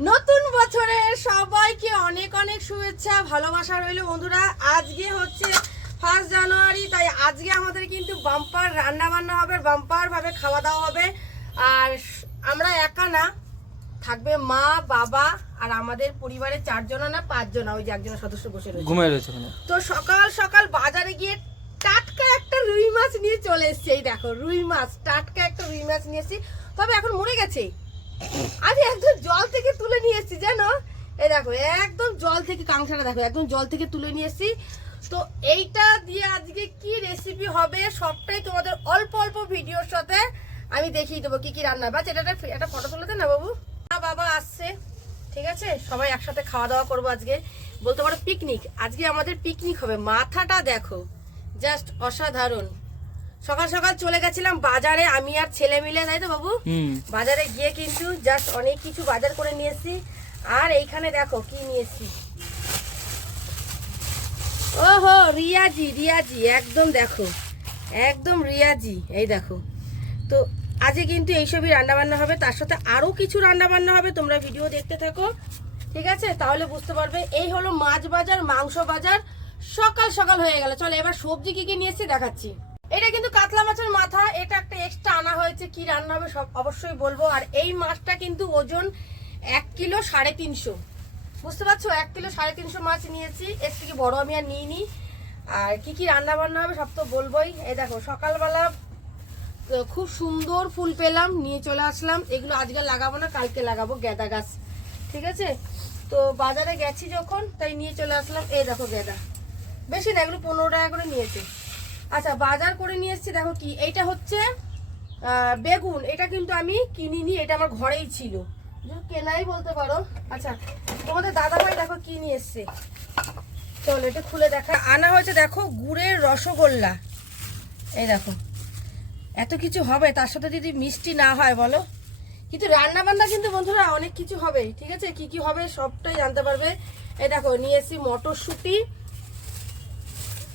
নতুন বছরের সবাইকে অনেক অনেক শুভেচ্ছা ভালোবাসা রইল বন্ধুরা। আজকে হচ্ছে 1 জানুয়ারি, তাই আজকে আমাদের কিন্তু বাম্পার রান্না বান্না হবে, বাম্পার ভাবে খাওয়া দাওয়া হবে। আর আমরা একা না, থাকবে মা বাবা আর আমাদের পরিবারের 4 জনা না 5 জনা, ওই যে একজনের সদস্য বসে রয়েছে ঘুমিয়ে রয়েছে। তো সকাল সকাল বাজারে গিয়ে টাটকা একটা রুই মাছ নিয়ে চলে এসেছি। এই দেখো রুই মাছ, টাটকা একটা রুই মাছ নিয়ে এসেছি, তবে এখন মরে গেছে। আমি একদম জল থেকে তুলে নিয়ে এসেছি জানো, এই দেখো একদম জল থেকে, কাঁকড়াটা দেখো একদম জল থেকে তুলে নিয়ে এসেছি। তো এইটা দিয়ে আজকে কি রেসিপি হবে সবটাই তোমাদের অল্প অল্প ভিডিওর সাথে আমি দেখিয়ে দেবো কি কি রান্না। বাস এটা একটা ফটো তুলে দেন না বাবু। বাবা আসছে, ঠিক আছে, সবাই একসাথে খাওয়া দাওয়া করবো আজকে, বলতে পারো পিকনিক। আজকে আমাদের পিকনিক হবে। মাথাটা দেখো জাস্ট অসাধারণ। সকাল সকাল চলে গেছিলাম বাজারে, আমি আর ছেলে মিলে, তাই তো বাবু? বাজারে গিয়ে কিন্তু জাস্ট অনেক কিছু বাজার করে নিয়েছি। আর এইখানে দেখো কি নিয়েছি, ওহো রিয়াজি, রিয়াজি একদম দেখো, একদম রিয়াজি। এই দেখো, তো আজকে কিন্তু এইসবই রান্না বান্না হবে, তার সাথে আরো কিছু রান্না বান্না হবে। তোমরা ভিডিও দেখতে থাকো, ঠিক আছে, তাহলে বুঝতে পারবে। এই হলো মাছ বাজার, মাংস বাজার সকাল সকাল হয়ে গেল। চলো এবার সবজি কি কি নিয়েছি দেখাচ্ছি। এটা কিন্তু কাতলা মাছের মাথা, এটা একটা এক্সট্রা আনা হয়েছে। কি রান্না হবে সব অবশ্যই বলবো। আর এই মাছটা কিন্তু ওজন 1 কিলো 350, বুঝতে পারছো, 1 কিলো 350 মাছ নিয়েছি। এর থেকে বড় আমি আর নিইনি। আর কি কি রান্না বান্না হবে সব তো বলবোই। এই দেখো সকালবেলা খুব সুন্দর ফুল পেলাম, নিয়ে চলে আসলাম। এগুলো আজকে লাগাবো না, কালকে লাগাবো, গেঁদা গাছ, ঠিক আছে। তো বাজারে গেছি যখন, তাই নিয়ে চলে আসলাম। এই দেখো গেঁদা, বেশি না, এগুলো 15 টাকা করে নিয়েছে। আচ্ছা বাজার করে নিয়ে এসেছি। দেখো কি, এইটা হচ্ছে বেগুন। এটা কিন্তু আমি কিনিনি, এটা আমার ঘরেই ছিল, কেনাই বলতে পারো। আচ্ছা তোমাদের দাদাভাই দেখো কি নিয়ে এসছে, চলো এটা খুলে দেখা। আনা হয়েছে দেখো গুড়ের রসগোল্লা। এই দেখো এত কিছু হবে, তার সাথে যদি মিষ্টি না হয় বলো। কিন্তু রান্না বান্না কিন্তু বন্ধুরা অনেক কিছু হবে, ঠিক আছে, কি কি হবে সবটাই জানতে পারবে। এই দেখো নিয়ে এসেছি মটরশুঁটি,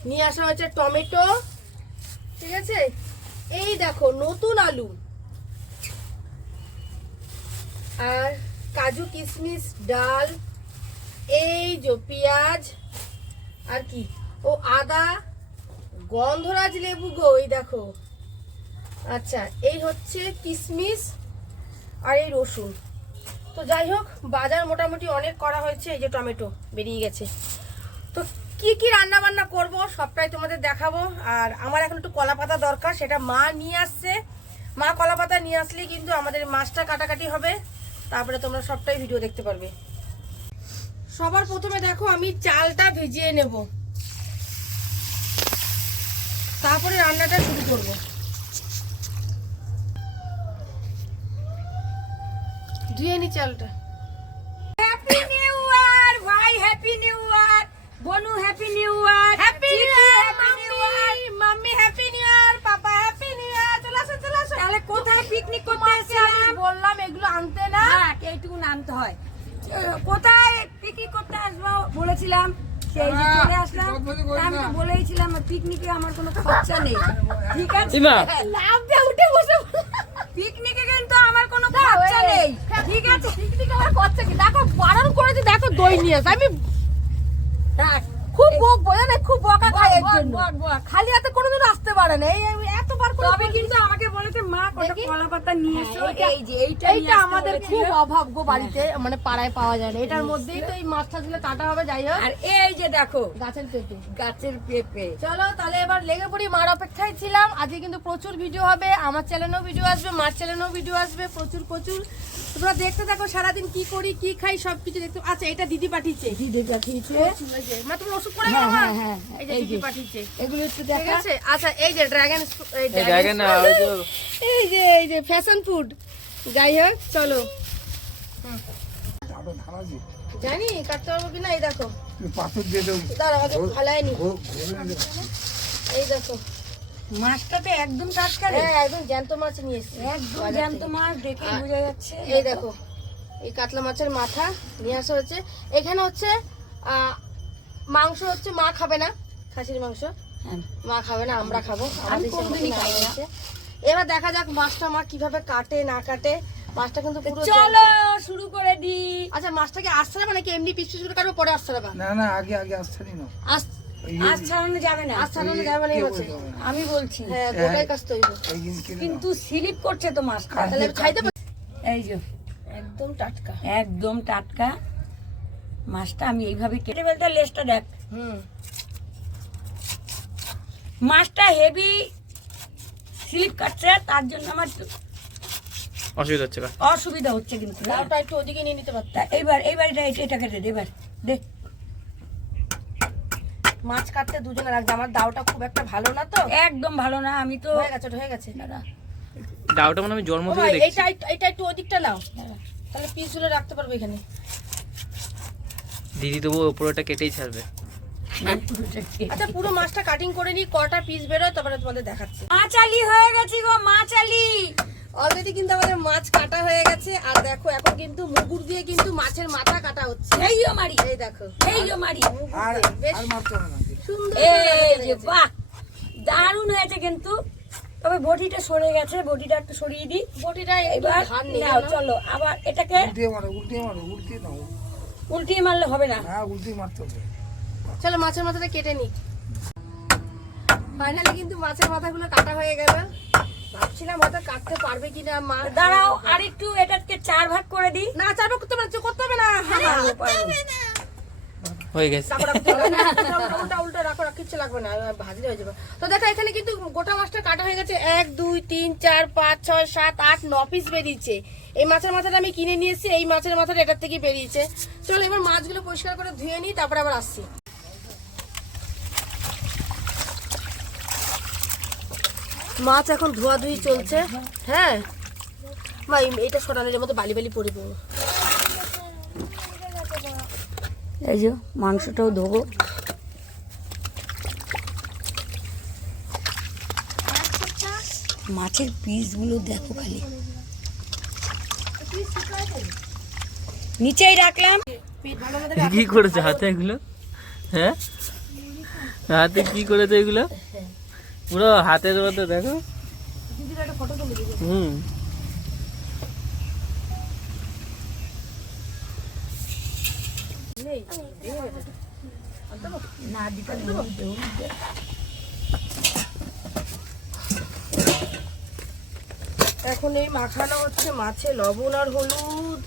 নিয়ে আসা হয়েছে টমেটো, ঠিক আছে। এই দেখো নতুন আলু, আর কাজু কিশমিশ, ডাল, এই যে পেঁয়াজ, আর কি ও আদা, গন্ধরাজ লেবু গো, এই দেখো। আচ্ছা এই হচ্ছে কিশমিশ আর এই রসুন। তো যাই হোক বাজার মোটামুটি অনেক করা হয়েছে। এই যে টমেটো বেরিয়ে গেছে। তো কি কি রান্না বান্না করব সবটাই তোমাদের দেখাবো। আর আমার এখন একটু কলা পাতা দরকার, সেটা মা নিয়ে আসছে। মা কলা পাতা নিয়ে আসলেই কিন্তু আমাদের মাছটা কাটাকাটি হবে, তারপরে তোমরা সবটাই ভিডিও দেখতে পারবে। সবার প্রথমে দেখো আমি চালটা ভিজিয়ে নেব, তারপরে রান্নাটা শুরু করব। ধুয়ে নি চালটা। হ্যাপি নিউ ইয়ার ভাই, হ্যাপি নিউ ইয়ার বনু, happy new year, happy new year mummy, mummy happy new year, papa happy new year. চলে আসো চলে আসো। তাহলে কোথায় পিকনিক করতে এসেছিলাম? বললাম এগুলো আনতে না, হ্যাঁ এইটুকু নামতে হয়। কোথায় পিকনিক করতে আসবো বলেছিলাম, সেই যে চলে আসলাম। তা আমি তো বলেইছিলাম পিকনিকে আমার কোনো খরচা নেই, ঠিক আছে। লাভ দিয়ে উঠে বসে। পিকনিকে কিন্তু আমার কোনো খরচা নেই, ঠিক আছে। পিকনিকে আমার খরচা কি, দেখো বারণ করেছে, দেখো দই নিয়ে আসে। আমি রাখ, খুব বোঝা না, খুব বকা খাই এর বক, জন্য। বক, বক। খালি হাতে কোনোদিন আসতে পারে না। এই আমি এতবার করে তবে কিন্তু আমাকে বলেছে মা কত দেখি। কলা পাতা নিয়ে এসো। এইটা- এই যে এইটা নিয়ে এইটা আসতে আমাদের বলেছিল। খুব অভাব গো বাড়িতে, মানে পাড়ায় পাওয়া যায় না। এটার মধ্যেই তো এই মাছ টাছগুলো কাটা হবে। যাই হোক, আর এই যে দেখো গাছের পেঁপে। গাছের পেঁপে। চলো তাহলে এবার লেগে পড়ি। মার অপেক্ষায় ছিলাম। আজকে কিন্তু প্রচুর ভিডিও হবে, আমার চ্যানেলেও ভিডিও আসবে, মার চ্যানেলেও ভিডিও আসবে, প্রচুর প্রচুর। তোমরা দেখতে থাকো, সারাদিন কি করি কি খাই সবকিছু দেখতে। আচ্ছা এটা দিদি পাঠিয়েছে, দিদি পাঠিয়েছে। মা তুমি ওষুধ করে হ্যাঁ, গেলো মা? হ্যাঁ, হ্যাঁ, এই যে এই দিদি যে। পাঠিয়েছে, এগুলো একটু ঠিক দেখা। আছে। আচ্ছা এই যে ড্রাগন, ড্রাগন না, ওই যে এই যে ফ্যাশন ফুড। যাই হোক চলো, জানি কাটতে পারবো কিনা। এই দেখো পাথর দিয়ে দেবো। দাঁড়া আগে ফালাইনি। এই দেখো মাছটা তো একদম টাটকা রে। হ্যাঁ একদম জ্যান্ত মাছ নিয়ে এসেছি একদম বাজার জ্যান্ত থেকে। মাছ দেখে বোঝা যাচ্ছে। এই দেখো এই কাতলা মাছের মাথা নিয়ে আসা হচ্ছে। এখানে হচ্ছে মাংস হচ্ছে, মা খাবে না, খাসির মাংস হ্যাঁ। মা খাবে না, আমরা খাবো। আমাদের কোনোদিনই খাবো না। হচ্ছে। এবার দেখা যাক মাছটা মা কিভাবে কাটে না কাটে। মাছটা কিন্তু পুরো চলো শুরু করে দি। আচ্ছা আচ্ছা মাছটাকে আসতে হবে নাকি এমনি পিস পিস করে কাটবো পরে আসতে হবে? না না আগে আগে আসছে না আজ ছাড়ানো যাবে না, ছাড়ানো যাবে না এই মাছে। আমি বলছি। হ্যাঁ গোটাই কাটতে হইবে। কিন্তু স্লিপ করছে তো মাছটা। তাহলে আমি খাইতে পারি? এই যে একদম টাটকা। একদম টাটকা মাছটা আমি এইভাবে কেটে ফেলতে। লেজটা দেখ, মাছটা হেভি স্লিপ কাটছে, তার জন্য আমার অসুবিধা হচ্ছে অসুবিধা হচ্ছে। কিন্তু ডালটা একটু ওদিকে নিয়ে নিতে পারতাম। তা এইবার এটা কেটে দে, এবার দে। মাছ কাটতে দুজনে লাগবে, আমার দাওটা খুব একটা ভালো না তো। একদম ভালো না, আমি তো হয়ে গেছে দাদা ডাউটা মানে আমি জন্ম ও থেকে ভাই, দেখছি। এইটা একটু ওদিকটা নাও, তাহলে পিসগুলো রাখতে পারবো এখানে। দিদি তবু উপরটা কেটেই ছাড়বে। আচ্ছা পুরো মাছটা কাটিং করে নি, কটা পিস বেরোয় তারপরে তোমাদের দেখাচ্ছি। মাছালি হয়ে গেছি গো, মাছালি। অলরেডি কিন্তু আমাদের মাছ কাটা হয়ে গেছে। আর দেখো এখন কিন্তু মুগুর দিয়ে কিন্তু মাছের মাথা কাটা হচ্ছে। এইও মারি, এই দেখো এইও মারি। আর বেশ আর মারতে হবে না সুন্দর এই যে বাহ, দারুণ হয়েছে কিন্তু। তবে বটিটা সরে গেছে, বটিটা একটু সরিয়ে দিই। বটিটা এবার ধান নেই নাও, চলো আবার এটাকে উল্টিয়ে মারো উল্টিয়ে নাও উল্টিয়ে মারলে হবে না। হ্যাঁ উল্টিয়ে মারতে হবে চলো মাছের মাথাটা কেটে নি। ফাইনালি কিন্তু মাছের মাথাগুলো কাটা হয়ে গেল। ভাবছিলাম হয়তো কাটতে পারবে কিনা মা। দাঁড়াও আর একটু এটাকে 4 ভাগ করে দিই। না চারবার করতে হবে না। হয়ে গেছে। উল্টা উল্টা রাখো, কিচ্ছু লাগবে না, ভাজলে হয়ে যাবে। তো দেখো এখানে কিন্তু গোটা মাছটা কাটা হয়ে গেছে। 1 2 3 4 5 6 7 8 9 পিস বেরিয়েছে। এই মাছের মাথাটা আমি কিনে নিয়ে এসেছি, এই মাছের মাথাটা এটার থেকে বেরিয়েছে। চলো এবার মাছগুলো পরিষ্কার করে ধুয়ে নিই, তারপরে আবার আসছি। মাছ এখন ধোয়াধুয়ি চলছে। হ্যাঁ মা এটা সরানোর মতো বালি বালি পড়ে পড়বো। এই যে মাংসটাও ধোবো। মাছের পিসগুলো দেখো খালি, নিচেই রাখলাম। কি করেছে হাতে এগুলো? হ্যাঁ হাতে কি করেছে এগুলো? পুরো হাতের মতো দেখো। হুম না দিতে এখন এই মাখানো হচ্ছে মাছে লবণ আর হলুদ।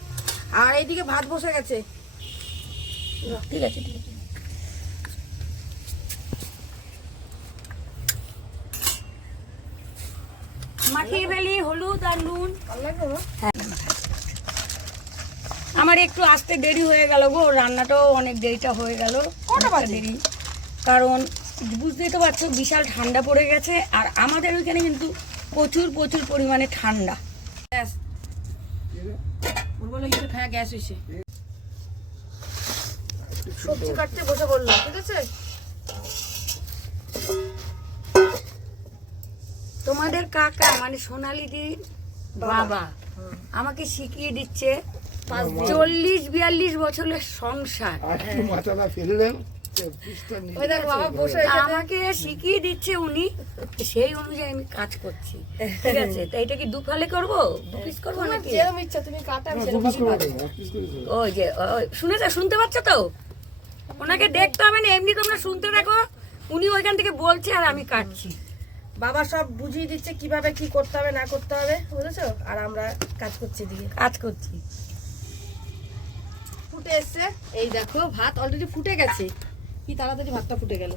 আর এইদিকে ভাত বসে গেছে। ঠিক আছে ঠিক আছে। মাখিয়ে ফেলি হলুদ আর নুন। আমার একটু আসতে দেরি হয়ে গেল গো, রান্নাটাও অনেক দেরিটা হয়ে গেল। কটা বাজে? দেরি কারণ বুঝতেই তো পারছো বিশাল ঠান্ডা পড়ে গেছে। আর আমাদের ওইখানে কিন্তু প্রচুর প্রচুর পরিমাণে ঠান্ডা। গ্যাস বলবো একটু খায়া গ্যাস হয়েছে। সবজি কাটতে বসে বললাম, ঠিক আছে। তোমাদের কাকা মানে সোনালি দি বাবা আমাকে শিখিয়ে দিচ্ছে 40-42 বছরের সংসার। একটু মাথাটা ফেললেন ওই দেখো বাবা বসে আমাকে শিখিয়ে দিচ্ছে উনি, সেই অনুযায়ী আমি কাজ করছি। ঠিক আছে, তো এটা কি দুফালে করবো, 2 পিস করবো নাকি? যেরকম ইচ্ছা তুমি কাটা, আমি সেরকম কাটবো। ওই যে শুনতে পাচ্ছ তো, ওনাকে দেখতে হবে না, এমনি তোমরা শুনতে থাকো। উনি ওইখান থেকে বলছে আর আমি কাটছি। বাবা সব বুঝিয়ে দিচ্ছে কিভাবে কি করতে হবে না করতে হবে, বুঝেছো। আর আমরা কাজ করছি দিকে কাজ করছি। ফুটে এসছে, এই দেখো ভাত অলরেডি ফুটে গেছে। কি তাড়াতাড়ি ভাতটা ফুটে গেল।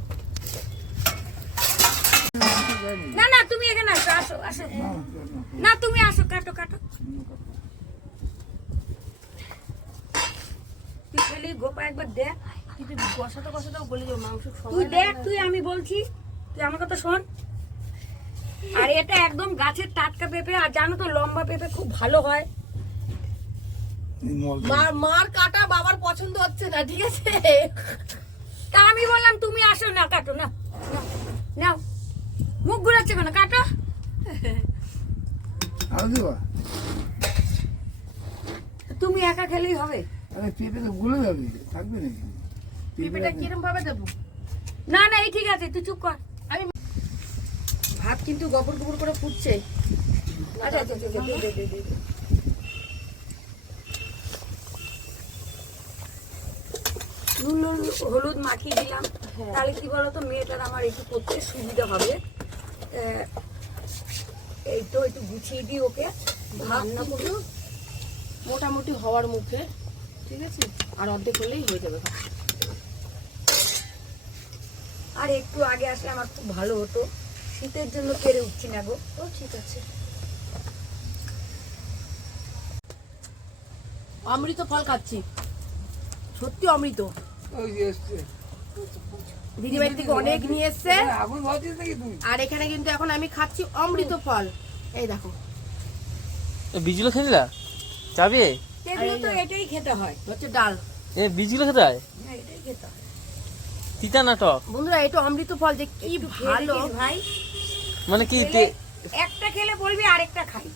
না না তুমি এখানে আসো, আসো আসো। না তুমি আসো, কাটো কাটো। তুই খালি গোপা একবার দেখ, কিন্তু কষাতে কষাতেও বলে যাও মাংস তুই দেখ, তুই আমি বলছি, তুই আমার কথা শোন। আর এটা একদম গাছের টাটকা পেঁপে, আর জানো তো লম্বা পেঁপে খুব ভালো হয়। মার কাটা বাবার পছন্দ হচ্ছে না, ঠিক আছে। তা আমি বললাম তুমি আসো, না কাটো, না নাও, মুখ ঘুরাচ্ছে কেন, কাটো। আরো দিবা তুমি একা খেলেই হবে। আরে পেঁপে তো গুলে যাবে, থাকবে নাকি? পেঁপেটা কিরম ভাবে দেবো? না না এই ঠিক আছে, তুই চুপ কর। আমি ভাত কিন্তু গবর গবর করে ফুটছে। আচ্ছা আচ্ছা আচ্ছা, দে, দে, দে, দে। নুন হলুদ মাখিয়ে দিলাম, তাহলে কি বলতো মেয়েটার আমার একটু করতে সুবিধা হবে। এই তো একটু গুছিয়ে দিই ওকে, রান্না করবো মোটামুটি হওয়ার মুখে, ঠিক আছে, আর অর্ধেক হলেই হয়ে যাবে। আর একটু আগে আসলে আমার খুব ভালো হতো, শীতের জন্য পেরে উঠছি না গো। ও ঠিক আছে। অমৃত ফল খাচ্ছি, সত্যি অমৃত। ওই যে এসছে। দিদি বাড়ি থেকে অনেক নিয়ে এসছে, আগুন ভাবছিস নাকি তুই? আর এখানে কিন্তু এখন আমি খাচ্ছি অমৃত ফল। এই দেখো, বীজগুলো খেয়ে নিলা চাবি? এগুলো তো এটাই খেতে হয়, হচ্ছে ডাল। বীজগুলো খেতে হয়? হ্যাঁ এটাই খেতে হয়। তিতা না টক? বন্ধুরা এটা অমৃত ফল যে কি ভালো ভাই, মানে কি একটা খেলে বলবি আরেকটা খাই।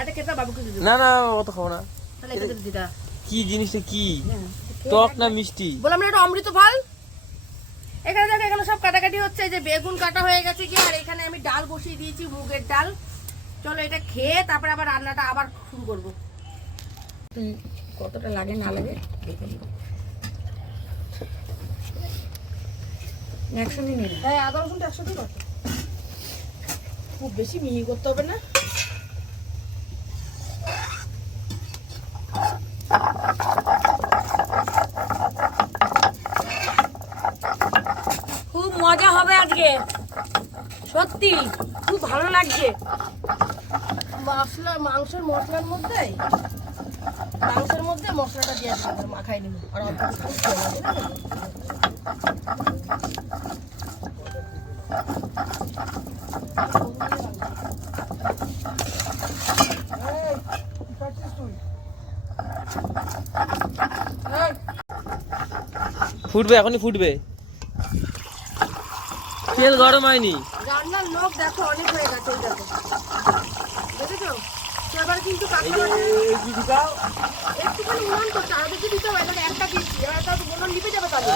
এটা খেতে বাবুকে দিদি, না না অত খাবো না। তাহলে এটা দিদি দা। কি জিনিসটা কি, টক না মিষ্টি? বললাম না এটা অমৃত ফল। এখানে দেখো এখানে সব কাটাকাটি হচ্ছে, এই যে বেগুন কাটা হয়ে গেছে কি, আর এখানে আমি ডাল বসিয়ে দিয়েছি, মুগের ডাল। চলো এটা খেয়ে তারপরে আবার রান্নাটা আবার শুরু করবো। কতটা লাগে না লাগে একসঙ্গে নিয়ে হ্যাঁ, আদা রসুনটা একসাথে কত, খুব বেশি মিহি করতে হবে না। খুব মজা হবে আজকে, সত্যি খুব ভালো লাগছে। মাংসের মশলার মধ্যে মশলাটা দিয়ে আসবে, মাখাই নেব। আর অল্প একটু খেয়ে নেবো, ঠিক আছে? এই, কি খাচ্ছিস তুই? ফুটবে, এখনই ফুটবে। তেল গরম হয়নি। রান্নার লোক দেখো অনেক হয়ে গেছে, এই দেখো, দেখেছো? এবার কিন্তু একটুখানি উনান করছে, আর বেশি দিতে হবে, এবার একটা দিচ্ছি, এবার তাহলে উনান নিভে যাবে তাহলে।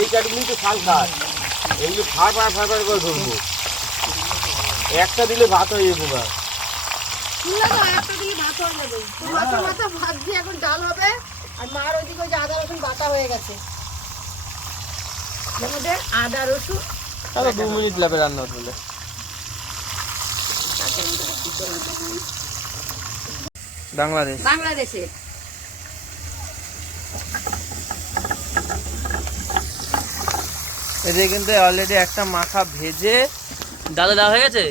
এই কাঠগুলি তো শাল কাঠ, এইগুলো ফাড় করে ধরবো। একটা দিলে ভাত হয়ে যাবো না। শুনলে তো, একটা দিলে ভাত হয়ে যাবে। তো মাথা ভাত দিয়ে এখন ডাল হবে, আর মার ওইদিকে ওই যে আদা রসুন বাটা হয়ে গেছে, আমাদের আদা রসুন তাহলে 2 মিনিট লাগবে রান্না হতে। বাংলাদেশে এতে কিন্তু অলরেডি একটা মাখা ভেজে ডালে দেওয়া হয়ে গেছে।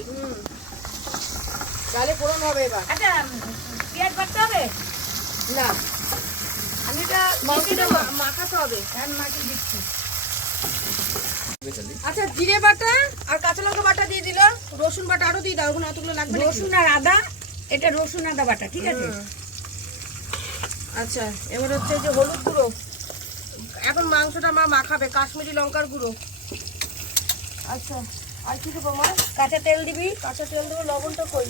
ডালে ফোড়ন হবে এবার। আচ্ছা পেঁয়াজ বাটতে হবে না, আমি এটা মাংসটা মাখাতে হবে। হ্যাঁ মাটি দিচ্ছি। আচ্ছা, জিরে বাটা আর কাঁচা লঙ্কা বাটা দিয়ে দিল, রসুন বাটা আরো দিয়ে দাও, ওখানে এতগুলো লাগবে নাকি? রসুন আর আদা, এটা রসুন আদা বাটা, ঠিক আছে। আচ্ছা, এবার হচ্ছে যে হলুদ গুঁড়ো, এখন মাংসটা মা মাখাবে, কাশ্মীরি লঙ্কার গুঁড়ো। আচ্ছা, আর কি দেবো মা? কাঁচা তেল দিবি। কাঁচা তেল দেবো, লবণটা কই?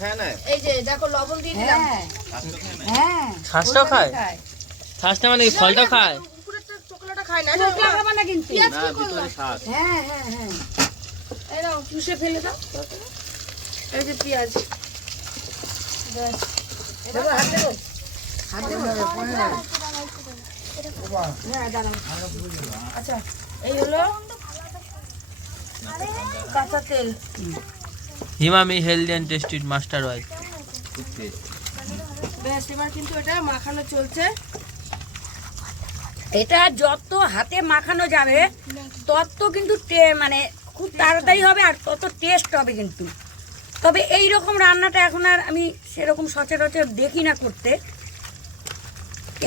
খায় না? এই যে দেখো লবণ দিয়ে দিলাম। হ্যাঁ শ্বাসটাও খায়? শ্বাসটা মানে কি, ফলটাও খায়? উপরেরটা চোখলাটা খায় না। চোখলা খাবা না কিন্তু। পেঁয়াজ না, কি ভিতরে করলাম? শ্বাস। হ্যাঁ হ্যাঁ হ্যাঁ এই নাও, চুষে ফেলে দাও। এই যে পেঁয়াজ, ব্যাস। দেবো, হাত দেবো। হাত দেবো? হ্যাঁ, দাঁড়াও। আচ্ছা, এই হলো কাঁচা তেল। Emami healthy and tasty mustard oil. ব্যাস, এবার কিন্তু এটা মাখানো চলছে। এটা যত হাতে মাখানো যাবে তত কিন্তু মানে খুব তাড়াতাড়ি হবে, আর তত টেস্ট হবে কিন্তু। তবে এই রকম রান্নাটা এখন আর আমি সেরকম সচরাচর দেখি না করতে,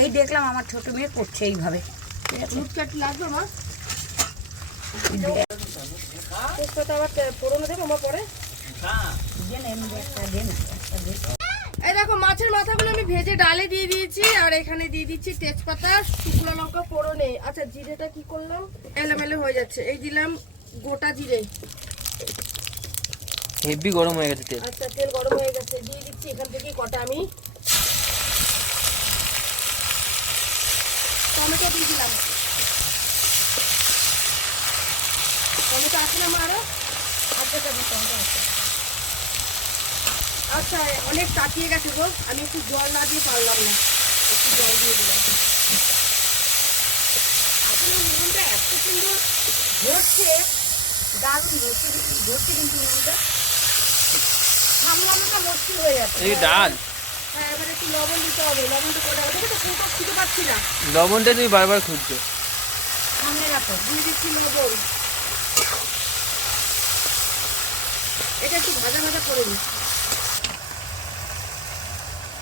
এই দেখলাম আমার ছোট মেয়ে করছে এইভাবে। ঠিক আছে, দুধটা একটু লাগবে মা, তেজপাতা আবার ফোড়নে দেবো মা পরে। এই দেখো মাছের মাথাগুলো আমি ভেজে ডালে দিয়ে দিয়েছি, আর এখানে দিয়ে দিচ্ছি তেজপাতা, শুকনো লঙ্কা ফোড়নে। আচ্ছা, জিরেটা কি করলাম, এলোমেলো হয়ে যাচ্ছে, এই দিলাম গোটা জিরে। হেভি গরম হয়ে গেছে তেল। আচ্ছা, তেল গরম হয়ে গেছে, দিয়ে দিচ্ছি এখান থেকে কটা আমি টমেটো দিয়ে দিলাম। টমেটো আছে না আমার আরো? আচ্ছা, টমেটো আছে। আচ্ছা, অনেক তাকিয়ে গেছে গো, আমি একটু জল না দিয়ে পারলাম না, একটু জল দিয়ে দিলাম। সুন্দর ধরছে, দারুণ ধরছে কিন্তু মুরগিটা সামলানোটা মুশকিল হয়ে যাচ্ছে। এই ডাল হ্যাঁ, এবার একটু লবণ দিতে হবে। লবণটা কোথায় হবে? দেখো তো ফুটো খুঁজে পাচ্ছি না। লবণটা তুমি বারবার খুঁজছো। সামনে রাখো। দিয়ে দিচ্ছি লবণ। এটা একটু ভাজা ভাজা করে দিচ্ছি।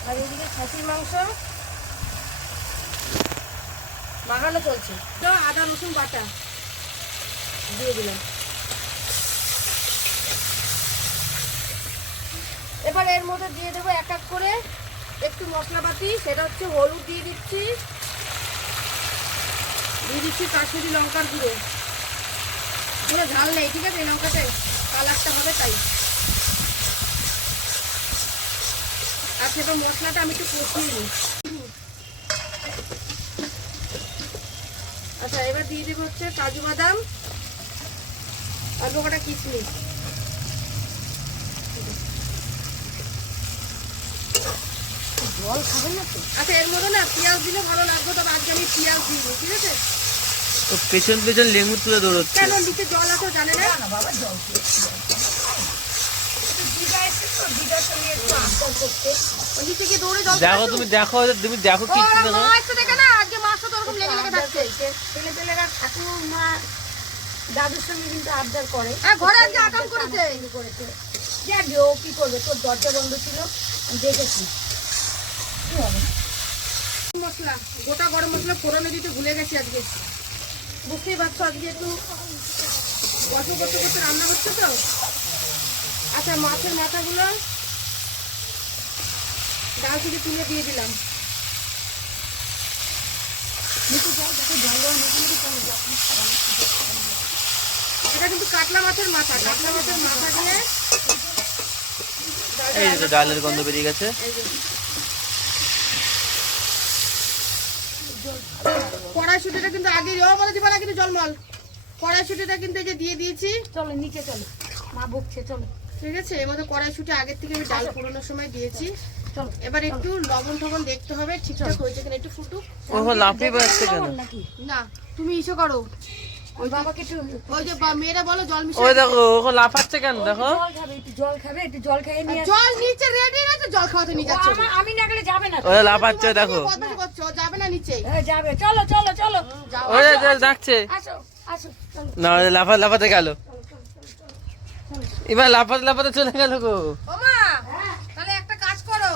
আর এদিকে খাসির মাংস মাখানো চলছে। তো আদা রসুন বাটা দিয়ে দিলাম। এবার এর মধ্যে দিয়ে দেবো এক এক করে একটু মশলাপাতি। সেটা হচ্ছে হলুদ দিয়ে দিচ্ছি, কাশ্মীরি লঙ্কার গুঁড়ো। কোনো ঝাল নেই, ঠিক আছে? এই লঙ্কাতে কালারটা হবে তাই। আর সেটা মশলাটা আমি একটু কষিয়ে নিই। আচ্ছা, এবার দিয়ে দেবো হচ্ছে কাজু বাদাম, অল্প কটা কিশমিশ। জল খাবে না তো? আচ্ছা, এর মধ্যে না পেঁয়াজ দিলে ভালো লাগবে, তবে আজকে আমি পেঁয়াজ দিইনি, ঠিক আছে? ও পেছন পেছন লেবু তুলে দৌড়চ্ছে। কেন নিচে জল আছে জানে না? না বাবা, জল দিদা এসে তো দিদার সঙ্গে একটু আবদার করতে। ও নিচে গিয়ে দৌড়ে জল দেখো তুমি দেখো কি ওর মা একটু দেখে না, আজকে মাছটা তো ওরকম লেগে লেগে থাকছে। ছেলেপেলেরা ঠাকুমা দাদুর সঙ্গে কিন্তু আবদার করে। হ্যাঁ, ঘরে আজকে আকাম করেছে। করেছে যাবে, ও কি করবে? তোর দরজা বন্ধ ছিল, আমি দেখেছি। কি হবে? মশলা, গোটা গরম মশলা ফোড়নে দিতে ভুলে গেছি আজকে। বুঝতেই পারছো আজকে একটু গল্প করতে করতে রান্না হচ্ছে তো। আচ্ছা, মাছের মাথাগুলো ডাল থেকে তুলে দিয়ে দিলাম। এটা কিন্তু কাতলা মাছের মাথা। কাতলা মাছের মাথা দিয়ে এই যে ডালের গন্ধ বেরিয়ে গেছে। এই যে কড়াইশুঁটিটা কিন্তু আগে বলে দিবা না কিন্তু জলমল। কড়াইশুঁটিটা কিন্তু এই যে দিয়ে দিয়েছি। চলো নিচে চলো, মা বকছে, চলো। ঠিক আছে, এর মধ্যে কড়াইশুঁটি আগের থেকে আমি ডাল পুরোনোর সময় দিয়েছি। চলো। এবার একটু লবণ টবণ দেখতে হবে ঠিকঠাক হয়েছে কিনা, একটু ফুটুক। ও লাফিয়ে বেড়াচ্ছে কেন? নাকি না, তুমি ইসে করো, ওই বাবাকে একটু ওই যে মেয়েরা বলো জল ওই মিশিয়ে। দেখো ও লাফাচ্ছে কেন দেখো। জল খাবে, একটু জল খাবে, একটু জল খেয়ে নিয়ে আসো। জল নিচে রেডি আছে, জল খাওয়াতে নিয়ে যাচ্ছে। আমি না গেলে যাবে না তো। ও লাফাচ্ছে দেখো। বদমাশি করছো, যাবে না নিচে। যাবে, চলো চলো চলো। যাও। ওই যে ডাকছে। আসো আসো, চলো। না ওই লাফাতে গেল। এবার লাফাতে চলে গেল গো। ও মা, তাহলে একটা কাজ করো,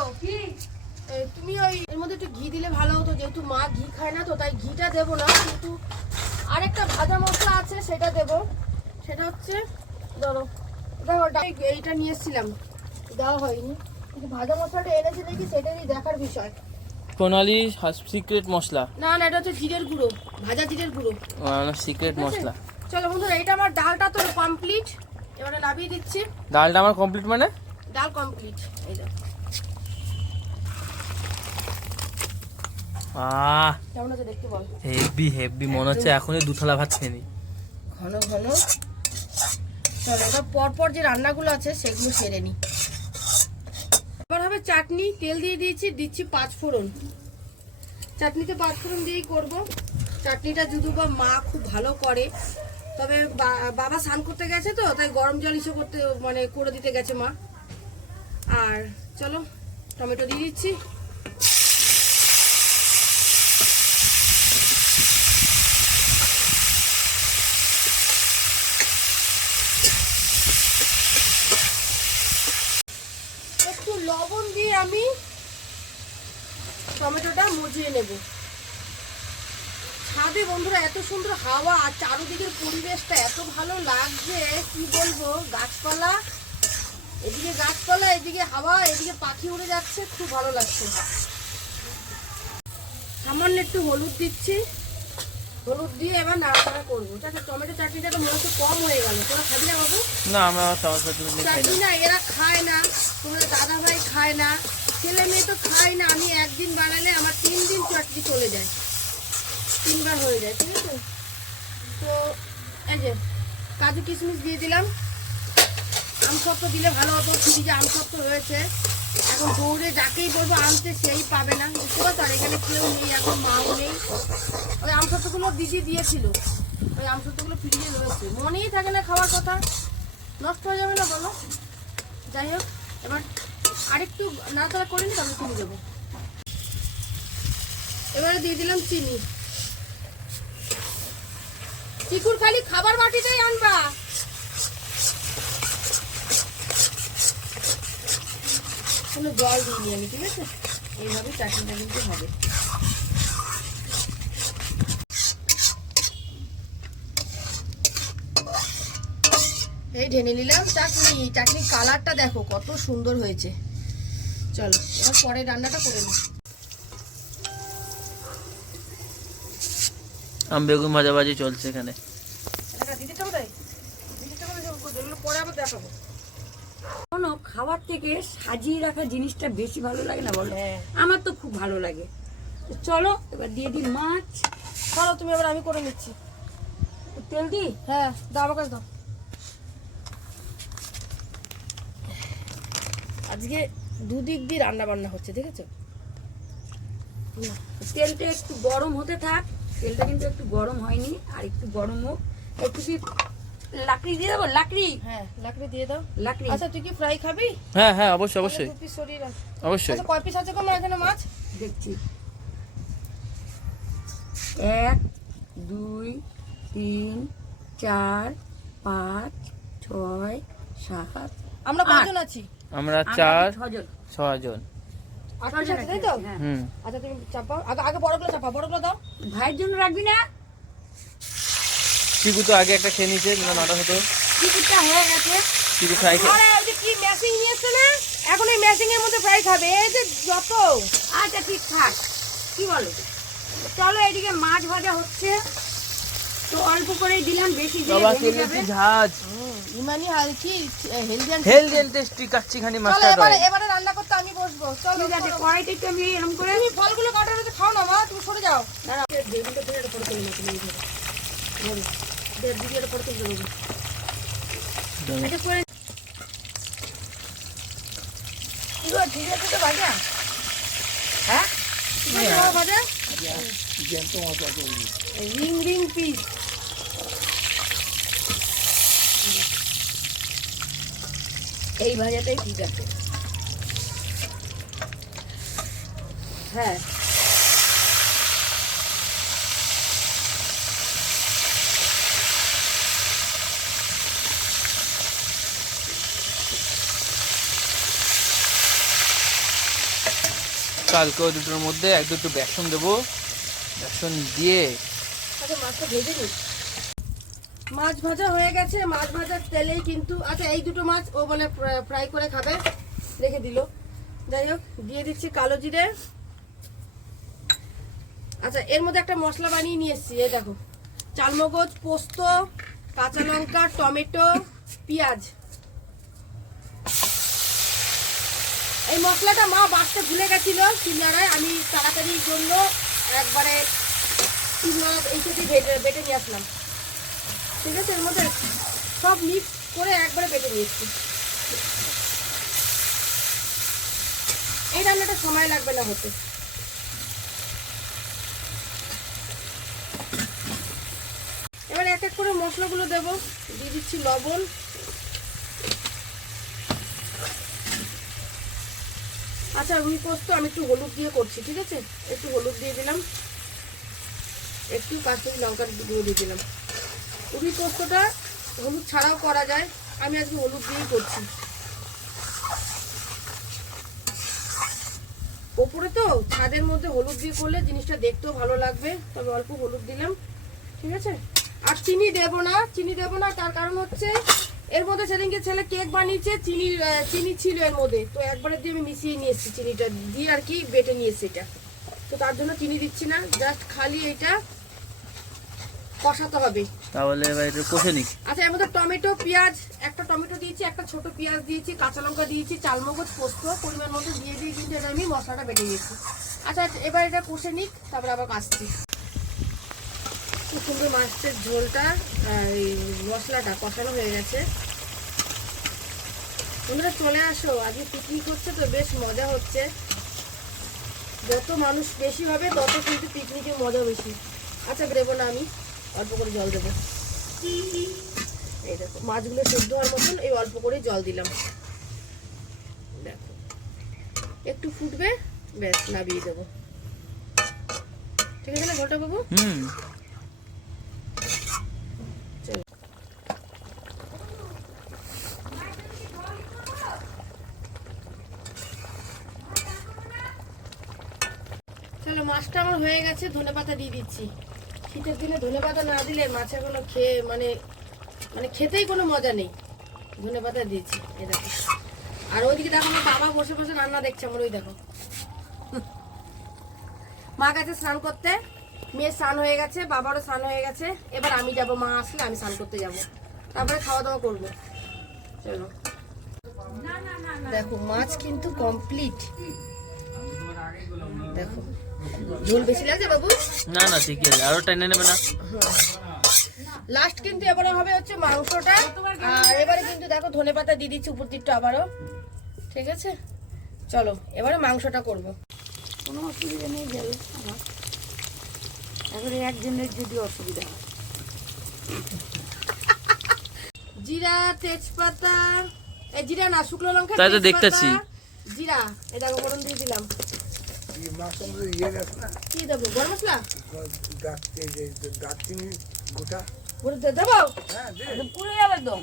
তুমি ওই এর মধ্যে একটু ঘি দিলে ভালো হতো। যেহেতু মা ঘি খায় না তো, তাই ঘিটা দেবো না, কিন্তু আরেকটা ভাজা মশলা আছে সেটা দেবো। সেটা হচ্ছে ধরো এইটা নিয়ে এসেছিলাম, দেওয়া হয়নি, কিন্তু ভাজা মশলাটা এনেছে নাকি সেটারই দেখার বিষয়। প্রণালী সিক্রেট মশলা। না না, এটা হচ্ছে জিরের গুঁড়ো, ভাজা জিরের গুঁড়ো। সিক্রেট মশলা। চলো বন্ধুরা, এইটা আমার ডালটা তো কমপ্লিট। এবারে নামিয়ে দিচ্ছি। ডালটা আমার কমপ্লিট মানে? ডাল কমপ্লিট। এই দেখো কেমন আছে দেখতে বল। হেভি মনে হচ্ছে এখনই 2 থালা ভাত খেয়ে নি। ঘন ঘন। চলো এবার পরপর যে রান্নাগুলো আছে সেগুলো সেরে নি। এবার হবে চাটনি। তেল দিয়ে দিচ্ছি 5 ফোড়ন। চাটনিতে 5 ফোড়ন দিয়েই করবো। চাটনিটা যদিও বা মা খুব ভালো করে, তবে বাবা স্নান করতে গেছে তো, তাই গরম জল ইসে করতে মানে করে দিতে গেছে মা। আর চলো টমেটো দিয়ে দিচ্ছি। একটু লবণ দিয়ে আমি টমেটোটা মজিয়ে নেব। ছাদে বন্ধুরা এত সুন্দর হাওয়া, আর চারিদিকের পরিবেশটা এত ভালো লাগছে, কি বলবো। গাছপালা, এদিকে গাছপালা, এদিকে হাওয়া, এদিকে পাখি উড়ে যাচ্ছে, খুব ভালো লাগছে। সামান্য একটু হলুদ দিচ্ছি। হলুদ দিয়ে এবার নাড়াচাড়া করবো। টমেটো চাটনিটা তো মনে হচ্ছে কম হয়ে গেল। তোরা খাবি না বাবু? না আমরা টমেটো খাই চাটনি না। না এরা খায় না, তোমাদের দাদা ভাই খায় না, ছেলে মেয়ে তো খায় না। আমি একদিন বানালে আমার 3 দিন চাটনি চলে যায়, 3 বার হয়ে যায়, ঠিক আছে? তো এই যে কাজু কিশমিশ দিয়ে দিলাম। আমসত্ত্ব দিলে ভালো হতো, ফ্রিজে আমসত্ত্ব রয়েছে। এখন দৌড়ে যাকেই বলবো আনতে সেই পাবে না, বুঝতে পারছো? আর এখানে কেউ নেই, এখন মাও নেই। ওই আমসত্ত্বগুলো দিদি দিয়েছিল, ওই আমসত্ত্বগুলো ফ্রিজে রয়েছে, মনেই থাকে না খাওয়ার কথা, নষ্ট হয়ে যাবে না বলো। যাই হোক, এবার আরেকটু নাড়াচাড়া করে নিই, তারপরে চিনি দেবো। এবারে দিয়ে দিলাম চিনি। চিকুর খালি খাবার বাটিটাই আনবা। কোনো জল দিইনি আমি, ঠিক আছে? এইভাবেই চাটনিটা কিন্তু হবে। এই ঢেলে নিলাম চাটনি। চাটনির কালারটা দেখো কত সুন্দর হয়েছে। চলো এবার পরে রান্নাটা করে নিই। বেগুন ভাজাভাজি চলছে এখানে। পরে আবার দেখাবো। কোনো খাবার থেকে সাজিয়ে রাখা জিনিসটা বেশি ভালো লাগে না বলো? হ্যাঁ। আমার তো খুব ভালো লাগে। তো চলো এবার দিয়ে দিই মাছ। চলো তুমি এবার, আমি করে নিচ্ছি। তেল দিই? হ্যাঁ দাও, আমার কাছে দাও। আজকে দুদিক দিয়ে রান্না বান্না হচ্ছে, দেখেছো? তেলটা একটু গরম হতে থাক। তেলটা কিন্তু একটু গরম হয়নি, আর একটু গরম হোক। একটু কি লাকড়ি দিয়ে দেবো? লাকড়ি, হ্যাঁ লাকড়ি দিয়ে দাও। লাকড়ি। আচ্ছা তুই কি ফ্রাই খাবি? হ্যাঁ হ্যাঁ, অবশ্যই অবশ্যই দু পিস সরিয়ে রাখ। অবশ্যই। আচ্ছা কয় পিস আছে তোমার এখানে মাছ? দেখছি 1 2 3 4 5 6 7 আমরা কজন আছি? আমরা 4 ছজন। 6 জন। 8 পিস আছে তাই তো? হ্যাঁ। হুম। আচ্ছা তুমি চাপাও, আগে আগে বড়গুলো চাপাও, বড়গুলো দাও। ভাইয়ের জন্য রাখবি না? চিকু তো আগে একটা খেয়ে নিয়েছে, নাটা হতো। টিকিটটা হয়ে গেছে। চিকু ফ্রাই আরে ওই যে কি ম্যাশিং নিয়ে এসছে না, এখন এই ম্যাশিং এর মধ্যে ফ্রাই খাবে। এই যে যত। আচ্ছা ঠিক থাক, কি বলো? চলো এদিকে মাছ ভাজা হচ্ছে, তো অল্প করে দিলাম, বেশি দিলে বাবা ভেঙে তেলে যাবে। কি ঝাঁজ, ইমানি হালকি হেলদি হেলদি এন্ড টেস্টি কাচ্চি খানি চলো মাস্টার্ড এবারে অয়েল। এবারে রান্না করতে আমি বসবো। চলো ঠিক আছে, কড়াইতে একটু আমি এরকম করে তুমি ফলগুলো কাটার হচ্ছে খাও না মা, তুমি সরে যাও। দাঁড়াও। বেগুনটা ফেলে এটা পরে তুলে তুমি দিদি এটা পরে তুলে দেবো। এটা করে এগুলো ঠিক আছে তো ভাজা? হ্যাঁ, ভাজা রিং রিং পিস। এই ভাজাটাই ঠিক আছে। হ্যাঁ, কালকে ওই দুটোর মধ্যে এক দুটো বেসন দেবো, বেসন দিয়ে আচ্ছা মাছটা ভেজে নিই। মাছ ভাজা হয়ে গেছে, মাছ ভাজার তেলেই কিন্তু। আচ্ছা এই দুটো মাছ ও বলে ফ্রাই করে খাবে, রেখে দিল। যাই হোক, দিয়ে দিচ্ছি কালো জিরে। আচ্ছা এর মধ্যে একটা মশলা বানিয়ে নিয়ে এসেছি, এই দেখো, চালমগজ, পোস্ত, কাঁচা লঙ্কা, টমেটো, পেঁয়াজ। এই মশলাটা মা বাটতে ভুলে গেছিল শিলনোড়ায়, আমি তাড়াতাড়ির জন্য একবারে এইসবই বেটে নিয়ে আসলাম। ঠিক আছে, এর মধ্যে সব মিক্স করে একবারে বেটে নিয়েছি। এই রান্নাটা সময় লাগবে না হতে। এবার এক এক করে মশলাগুলো দেবো। দিয়ে দিচ্ছি লবণ, আচ্ছা রুই পোস্ত আমি একটু হলুদ দিয়ে করছি, ঠিক আছে? একটু হলুদ দিয়ে দিলাম, একটু কাশ্মীরি লঙ্কার গুঁড়ো দিয়ে দিলাম। রুই পোস্তটা হলুদ ছাড়াও করা যায়, আমি আজকে হলুদ দিয়েই করছি। ওপরে তো ছাদের মধ্যে হলুদ দিয়ে করলে জিনিসটা দেখতেও ভালো লাগবে, তবে অল্প হলুদ দিলাম, ঠিক আছে? আর চিনি দেবো না, চিনি দেবো না, তার কারণ হচ্ছে এর মধ্যে সেদিনকে ছেলে কেক বানিয়েছে, চিনি ছিল এর মধ্যে, তো একবারে দিয়ে আমি মিশিয়ে নিয়ে এসেছি, চিনিটা দিয়ে আর কি বেটে নিয়ে এসেছি এটা, তো তার জন্য চিনি দিচ্ছি না, জাস্ট খালি এটা কষাতে হবে। তাহলে এবার একটু কষে নিক। আচ্ছা এর মধ্যে টমেটো, পেঁয়াজ, একটা টমেটো দিয়েছি, একটা ছোট পেঁয়াজ দিয়েছি, কাঁচা লঙ্কা দিয়েছি, চালমগজ, পোস্ত পরিমাণ মতো দিয়ে কিন্তু এটা আমি মশলাটা বেটে দিয়েছি। আচ্ছা এবার এটা কষে নিক, তারপরে আবার কাটছি। খুব সুন্দর মাছের ঝোলটা, এই মশলাটা কষানো হয়ে গেছে। তোমরা চলে আসো, আজকে পিকনিক হচ্ছে তো বেশ মজা হচ্ছে। যত মানুষ বেশি হবে তত কিন্তু পিকনিকের মজা বেশি। আচ্ছা দেবো না আমি, অল্প করে জল দেবো। এই দেখো মাছগুলো সেদ্ধ হওয়ার মতন এই অল্প করে জল দিলাম। দেখো একটু ফুটবে, ব্যাস নামিয়ে দেবো। ঠিক আছে না ঘটা বাবু? চলো চলো মাছটা আমার হয়ে গেছে, ধনেপাতা দিয়ে দিচ্ছি। শীতের দিনে ধনেপাতা না দিলে মাছের কোনো খেয়ে মানে খেতেই কোনো মজা নেই। ধনেপাতা দিয়েছি এই দেখো। আর ওইদিকে দেখো আমার বাবা বসে বসে রান্না দেখছে আমার, ওই দেখো। মা গেছে স্নান করতে, মেয়ের স্নান হয়ে গেছে, বাবারও স্নান হয়ে গেছে। এবার আমি যাব, মা আসলে আমি স্নান করতে যাব, তারপরে খাওয়া দাওয়া করবো। চলো দেখো মাছ কিন্তু কমপ্লিট। দেখো ঝোল বেশি লাগছে বাবু? না না ঠিকই আছে, আরো টেনে নেবে না? লাস্ট কিন্তু এবারে হবে হচ্ছে মাংসটা। আর এবারে কিন্তু দেখো ধনেপাতা দিয়ে দিচ্ছি উপর দিকটা আবারও। ঠিক আছে চলো এবারে মাংসটা করব। কোনো অসুবিধা নেই গেল আমার, এবারে একজনের যদি অসুবিধা হয়। জিরা, তেজপাতা, এই জিরা না শুকনো লঙ্কা, তাই তো তেজপাতা, দেখতেছি। জিরা এই দেখো ফোড়ন দিয়ে দিলাম। এই মাছের মধ্যে ইয়ে আছে না, কি দেবো? গরম মশলা দারচিনি গোটা। দেবো? হ্যাঁ দে। পুড়ে যাবে একদম।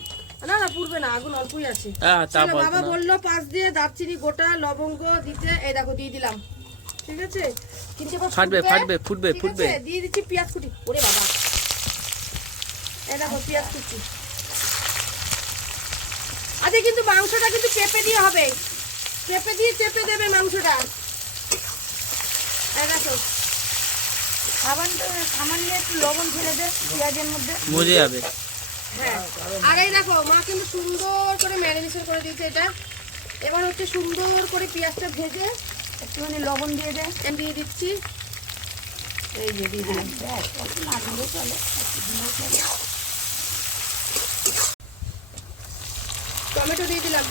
না না পুড়বে না, আগুন অল্পই আছে। হ্যাঁ তা চলো, বলতো বাবা না। বললো পাঁচ দিয়ে দারচিনি গোটা লবঙ্গ দিতে, এই দেখো দিয়ে দিলাম। ঠিক আছে কিন্তু এবার ফাটবে ফুটবে ঠিক ফুটবে। আছে, দিয়ে দিচ্ছি পেঁয়াজ কুচি। ওরে বাবা এই দেখো পেঁয়াজ কুচি। আচ্ছা কিন্তু মাংসটা কিন্তু চেপে দিয়ে হবে, চেপে দেবে মাংসটা। এই দেখো সামান্য একটু লবণ ফেলে দে পেঁয়াজের মধ্যে, মজে যাবে। হ্যাঁ আর এই দেখো মা কিন্তু সুন্দর করে ম্যারিনেশন করে দিয়েছে এটা। এবার হচ্ছে সুন্দর করে পেঁয়াজটা ভেজে একটুখানি লবণ দিয়ে দে। দিয়ে দিচ্ছি। এই যে দিয়ে দিলাম। ব্যাস, অত না দিলেও চলে, একটু দিলেও চলে। টমেটো দিয়ে দিলাম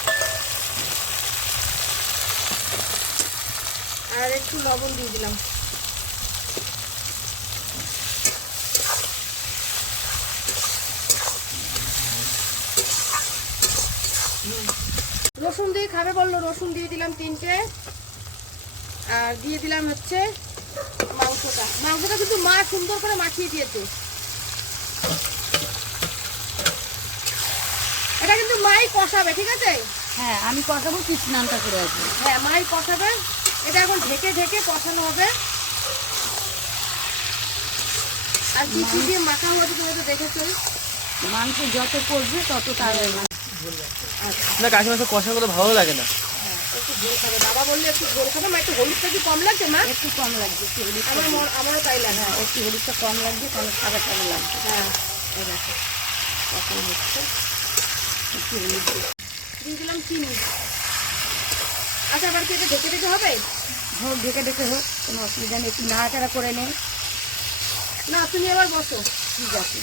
আর একটু লবণ দিয়ে দিলাম। রসুন দিয়ে খাবে বললো, রসুন দিয়ে দিলাম 3টে। আর দিয়ে দিলাম হচ্ছে মাংসটা কিন্তু মা সুন্দর করে মাখিয়ে দিয়েছে। এটা কিন্তু মাই কষাবে, ঠিক আছে? হ্যাঁ আমি কষাবো, কি স্নানটা করে আসবো। হ্যাঁ মাই কষাবে। এটা এখন ঢেকে ঢেকে কষানো হবে। আর কি কি দিয়ে মাখা হয়েছে তুমি তো দেখেছোই। মাংস যত করবে তত তার না কাকিমাকে কষা করে ভালো লাগে না। একটু ঝোল খাবে, বাবা বললে একটু ঝোল খাবে। মা একটু হলুদটা কি কম লাগছে মা? একটু কম লাগবে, একটু হলুদ। আমারও তাই লাগে। হ্যাঁ একটু হলুদটা কম লাগবে, কারণ সাদা সাদা লাগবে। হ্যাঁ এই দেখো তখন হচ্ছে একটু হলুদ দিয়ে দিলাম চিনি। আচ্ছা আবার কি এটা ঢেকে দিতে হবে? হোক, ঢেকে ঢেকে হোক, কোনো অসুবিধা নেই। একটু নাড়াচাড়া করে নে। না তুমি আবার বসো। ঠিক আছে।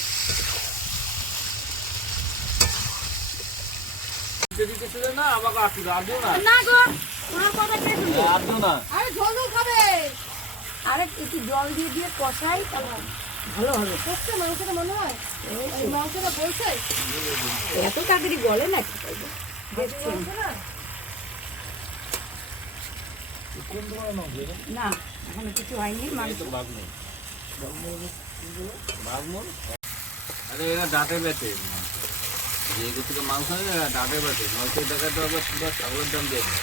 না গো তোমার কথা কে শুনবে? আরে ঝোল ঝোল খাবে। আর একটু জল দিয়ে দিয়ে কষাই, তাহলে ভালো হবে। হচ্ছে মাংসটা মনে হয় এই মাংসটা বলছে এত তাড়াতাড়ি গলে না, কি করবো দেখছেন না? না, এখনো কিছু হয়নি। মাংস আরে এরা দাঁতে বেটে, যেগুলো থেকে মাংস হয় এরা দাঁতে বেটে। নয়তো টাকা তো আবার পুরো ছাগলের দাম দিয়ে দেয়।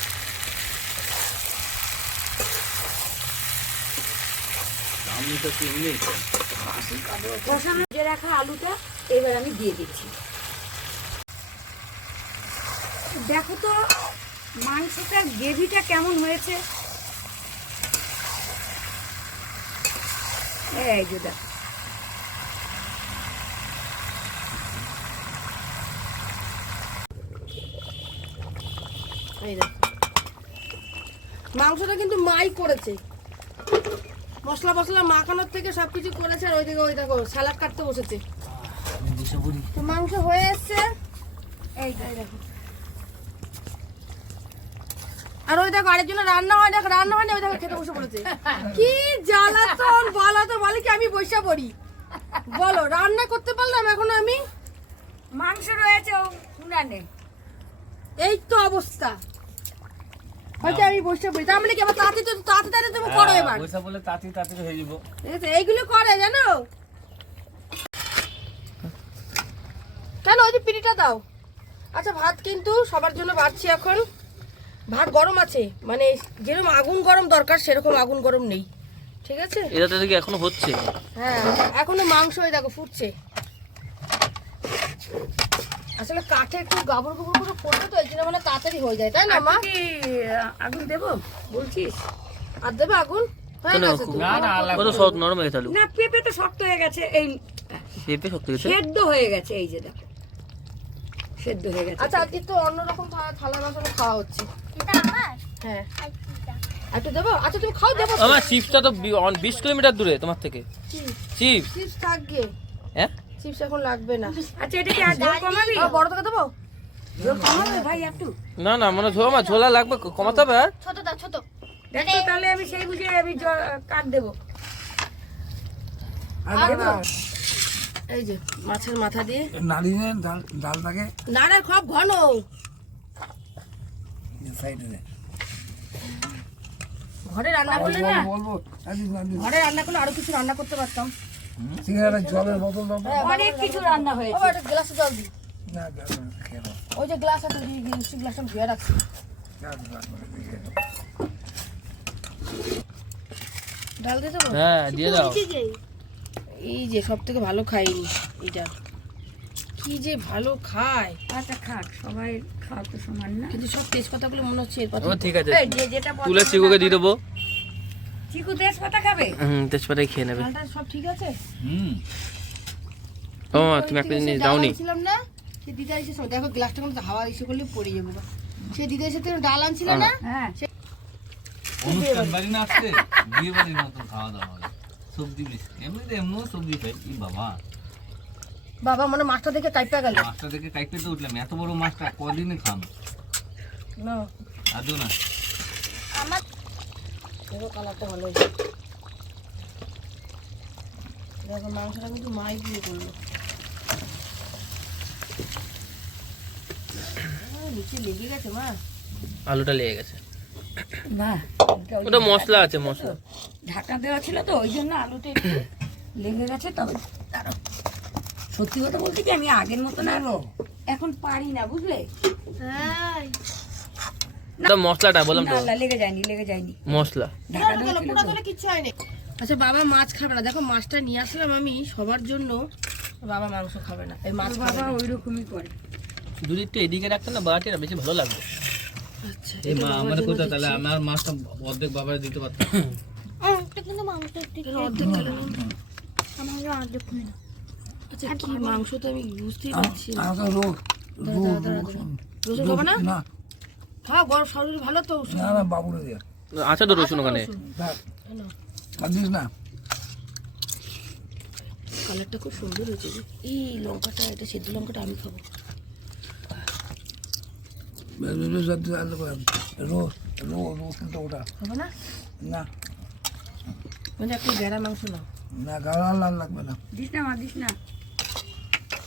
দাম নিতে কি এমনি কষানো যে রাখা আলুটা এবার আমি দিয়ে দিচ্ছি। দেখো তো মাংসটার গ্রেভিটা কেমন হয়েছে। এই যে দেখো, এই দেখো মাংসটা কিন্তু মাই করেছে, মশলা মশলা মাখানোর থেকে সবকিছু করেছে। আর ওই দেখো স্যালাড কাটতে বসেছে। তো মাংস হয়ে এসছে, এই দেখো। আর ওই দেখো আরেকজন রান্না হয় না, ওই দেখো খেতে বসে পড়েছে। কি জ্বালাতন, বলো তো, বলে কি আমি বসে পড়ি। বলো রান্না করতে পারলাম এখনো আমি? মাংস রয়েছে উনানে। এই তো অবস্থা। হয়তো আমি বসে পড়ি, তার মানে কি আবার তাড়াতাড়ি তুমি করো এবার। পয়সা বলে তাড়াতাড়ি হয়ে যাব। ঠিক আছে, এইগুলো করে জানো কেন? ওই যে পিড়িটা দাও। আচ্ছা ভাত কিন্তু সবার জন্য বাড়ছি এখন। ভাত গরম আছে, মানে যেরকম আগুন গরম দরকার সেরকম আগুন গরম নেই, ঠিক আছে? এটা থেকে এখনো হচ্ছে। হ্যাঁ এখনো মাংস ওই দেখো ফুটছে। আসলে কাঠে একটু গাবর গুবর করে করতে তো এই জন্য মানে তাড়াতাড়ি হয়ে যায়, তাই না মা? কি আগুন দেবো বলছিস? আর দেবে আগুন? হয়ে গেছে তো। কত সব নরম হয়ে গেছে আলু। না, পেঁপে তো শক্ত হয়ে গেছে। এই পেঁপে শক্ত গেছে। সেদ্ধ হয়ে গেছে, এই যে দেখো সেদ্ধ হয়ে গেছে। আচ্ছা আজকে তো অন্যরকম থালা বাসনে খাওয়া হচ্ছে। হ্যাঁ একটু দেবো? আচ্ছা তুমি খাও, দেবো। আমার চিপসটা তো 20 কিলোমিটার দূরে তোমার থেকে। চিপস? চিপস থাকবে, হ্যাঁ চিপস এখন লাগবে না। আচ্ছা, এটা কি আর ঝোল কমাবি? বড় থেকে দেবো? ঝোল কমাবে ভাই একটু? না না, মানে ঝোলা লাগবে, কমাতে হবে। আর ছোট দাও, ছোট। দেখো তাহলে আমি সেই বুঝে আমি কাট দেবো। আর না এই যে মাছের মাথা দিয়ে নাড়িয়ে ডালটাকে নাড়া খুব ঘন। সাইডে দে। ঘরে রান্না করলে না, বলবো ঘরে রান্না করলে আরো কিছু রান্না করতে পারতাম। সিঙ্গারা জলের বোতল দাও। অনেক কিছু রান্না হয়েছে। ও একটা গ্লাসে জল দি। না খেয়ে নাও। ওই যে গ্লাস আছে, মিষ্টি গ্লাসটা ধুয়ে রাখছি। ডাল দিয়ে দেবো? হ্যাঁ দিয়ে দাও। এই যে সব থেকে ভালো খাইনি এটা, কি যে ভালো খায়। আচ্ছা খাক, সবাই খাওয়া তো সমান না। কিন্তু সব তেজপাতাগুলো মনে হচ্ছে এর কথা। ও ঠিক আছে, এই যে যেটা পছন্দ তুলে চিকুকে দিয়ে দেবো। চিকু তেজপাতা খাবে? তেজপাতাই খেয়ে নেবে। ডালটা সব ঠিক আছে? ও তুমি একটা জিনিস দাওনি। ছিলাম না সে দিদা এসে সময় দেখো গ্লাসটা কোনো হাওয়া এসে করলে পড়ে যাবো। সে দিদা এসে তুমি ডাল আনছিলে না? হ্যাঁ। অনুষ্ঠান বাড়ি না আসছে বিয়ে বাড়ির মতো খাওয়া দাওয়া হবে। সবজি বেশি এমনিতে এমনিও সবজি খাই। ই বাবা, বাবা মানে মাছটা দেখে কাইপা গেল। মাছটা দেখে কাইপেতে উঠলাম। এত বড় মাছটা কদিনে খাম? না আদৌ না। দেখো কালারটা ভালো হয়েছে। দেখো মাংসটা কিন্তু মাই দিয়ে করলো। নিচে লেগে গেছে মা। আলুটা লেগে গেছে। না, ওটা মশলা আছে, মশলা। ঢাকা দেওয়া ছিল তো ওই জন্য আলুটা একটু লেগে গেছে। তবে দাঁড়াও, সত্যি কথা বলতে কি আমি আগের মতো না এখন পারি না, বুঝলে? ওটা মশলাটা বললাম তো, না না, লেগে যায়নি মশলা। ঢাকা দেওয়া ছিল তো। কিচ্ছু হয়নি। আচ্ছা বাবা মাছ খাবে না, দেখো মাছটা নিয়ে আসলাম আমি সবার জন্য। বাবা মাংস খাবে না, এই মাছ খাবে বাবা না। ওই রকমই করে। যদি একটু এদিকে রাখতেন না বাটিটা, বেশি ভালো লাগবে। আচ্ছা এই মা আমার কোথায়? তাহলে আমার মাছটা অর্ধেক বাবার দিতে পারতাম। এর অর্ধেক খেলে নিন। আচ্ছা কি মাংস তো আমি বুঝতেই পারছি না। আমাকে রোগ রসুন খাবে না? না খাও, গরম শরীর ভালো তো। না না বাবুরে দিয়ে আছে তো রসুন ওখানে। দেখ খাদিস না। কালারটা খুব সুন্দর হয়েছে রে। এই লঙ্কাটা, এটা সেদ্ধ লঙ্কাটা আমি খাবো। কিন্তু ওটা খাবো না? না মানে একটু গেরা মাংস না। না গাড়া লাল লাগবে না। দিস না মা, দিস না,